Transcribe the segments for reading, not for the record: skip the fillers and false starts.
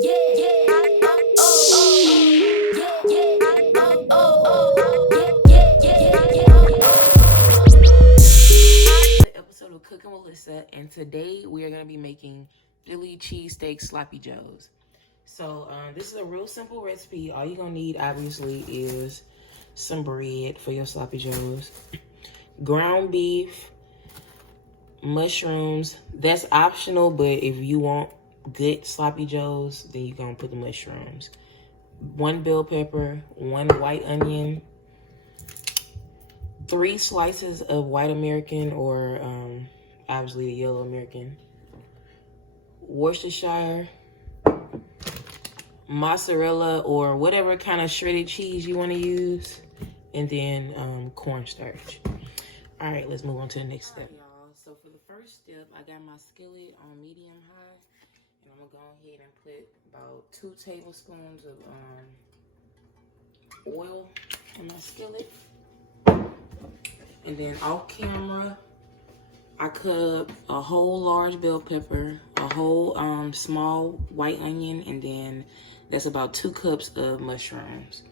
Episode of Cooking with Lyssa, and today we are going to be making Philly cheesesteak sloppy joes. So this is a real simple recipe. All you're going to need obviously is some bread for your sloppy joes, ground beef, mushrooms. That's optional, but if you want good sloppy joes, then you're going to put the mushrooms. 1 bell pepper, 1 white onion, 3 slices of white American or obviously the yellow American, Worcestershire, mozzarella or whatever kind of shredded cheese you want to use, and then cornstarch. All right, let's move on to the next step. Y'all, so for the first step, I got my skillet on medium high, and I'm gonna go ahead and put about 2 tablespoons of oil in my skillet. And then off camera, I cut up a whole large bell pepper, a whole small white onion, and then that's about 2 cups of mushrooms.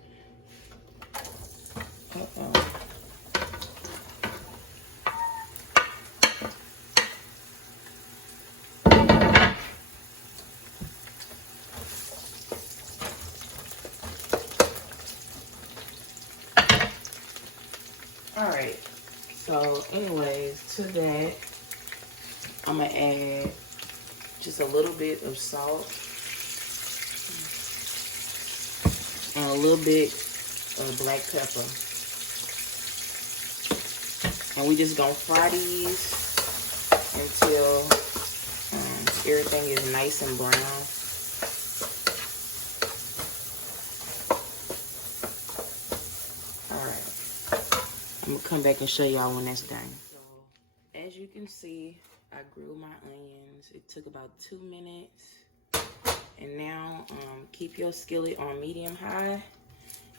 All right. So anyways, to that, I'm gonna add just a little bit of salt and a little bit of black pepper. And we just gonna fry these until everything is nice and brown. I'm gonna come back and show y'all when that's done. So, as you can see, I grilled my onions. It took about 2 minutes. And now, keep your skillet on medium high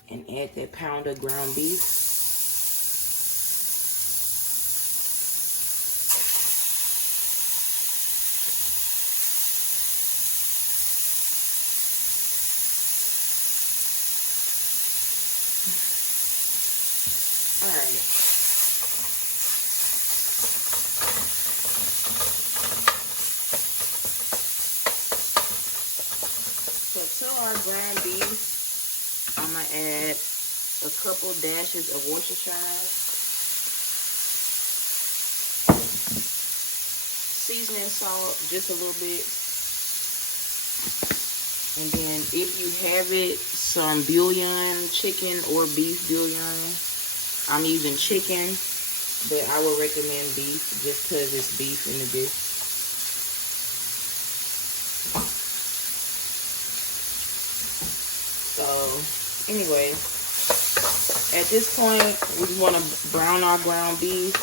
and add that pound of ground beef. All right. So to our ground beef, I'm gonna add a couple dashes of Worcestershire, seasoning salt, just a little bit, and then if you have it, some bouillon, chicken or beef bouillon. I'm using chicken, but I would recommend beef just because it's beef in the dish. So, anyway, at this point, we just want to brown our ground beef.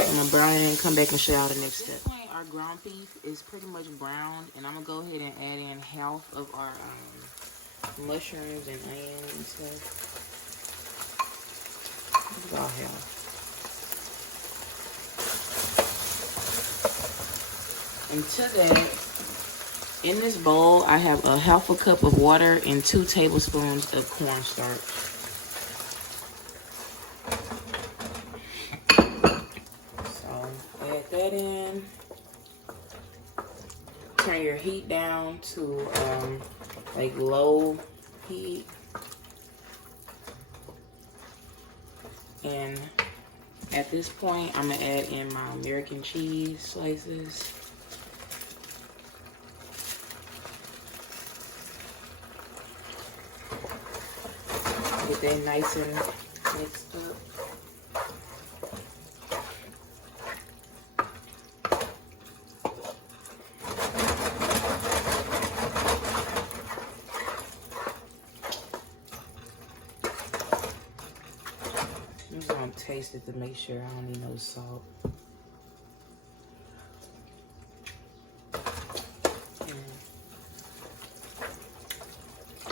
I'm going to brown it and come back and show y'all the next step. At this point, our ground beef is pretty much browned, and I'm going to go ahead and add in half of our mushrooms and onions and stuff. About half. And to that, in this bowl, I have a half a cup of water and 2 tablespoons of cornstarch. So add that in. Turn your heat down to like low heat, and at this point I'm gonna add in my American cheese slices. Get that nice and mixed up. I'm just gonna taste it to make sure I don't need no salt.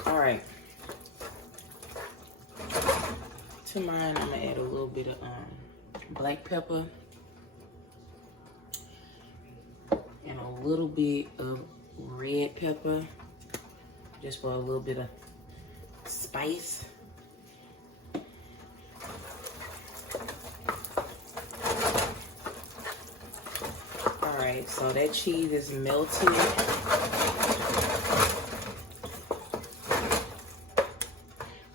All right. To mine, I'm gonna add a little bit of black pepper. little bit of red pepper, just for a little bit of spice. All right, so that cheese is melted.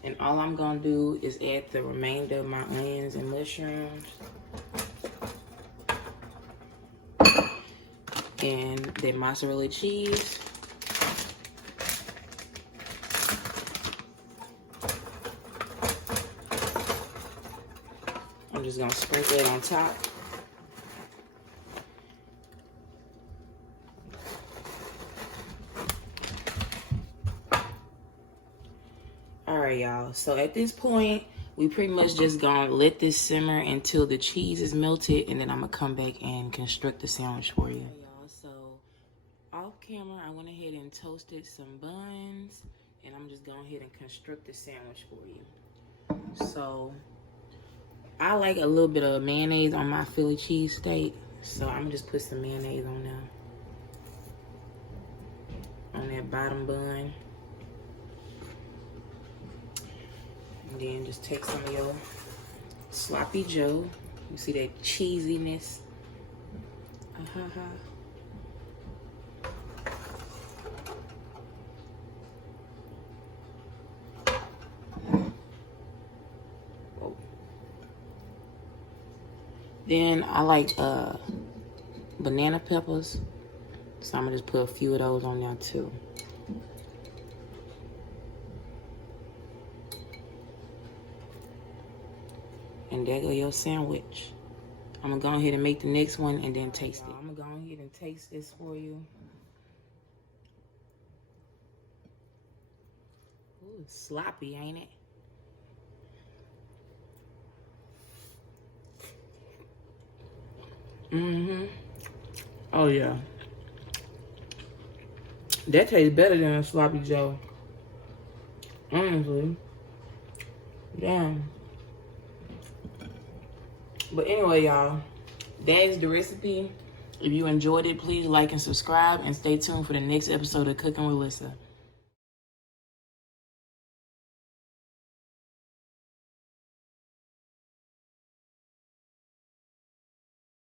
And all I'm gonna do is add the remainder of my onions and mushrooms. And the mozzarella cheese. I'm just gonna sprinkle it on top. All right, y'all. So at this point, we pretty much just gonna let this simmer until the cheese is melted, and then I'm gonna come back and construct the sandwich for you. So off camera, I went ahead and toasted some buns, and I'm just going ahead and construct the sandwich for you. So I like a little bit of mayonnaise on my Philly cheesesteak, so I'm just put some mayonnaise on there, on that bottom bun. And then just take some of your sloppy joe. You see that cheesiness? Then I like banana peppers, so I'm gonna just put a few of those on there too. And there go your sandwich. I'm gonna go ahead and make the next one and then taste it. I'm gonna go ahead and taste this for you. Ooh, it's sloppy, ain't it? Oh yeah. That tastes better than a sloppy joe. Honestly. Damn. But anyway, y'all, that is the recipe. If you enjoyed it, please like and subscribe, and stay tuned for the next episode of Cooking with Lyssa.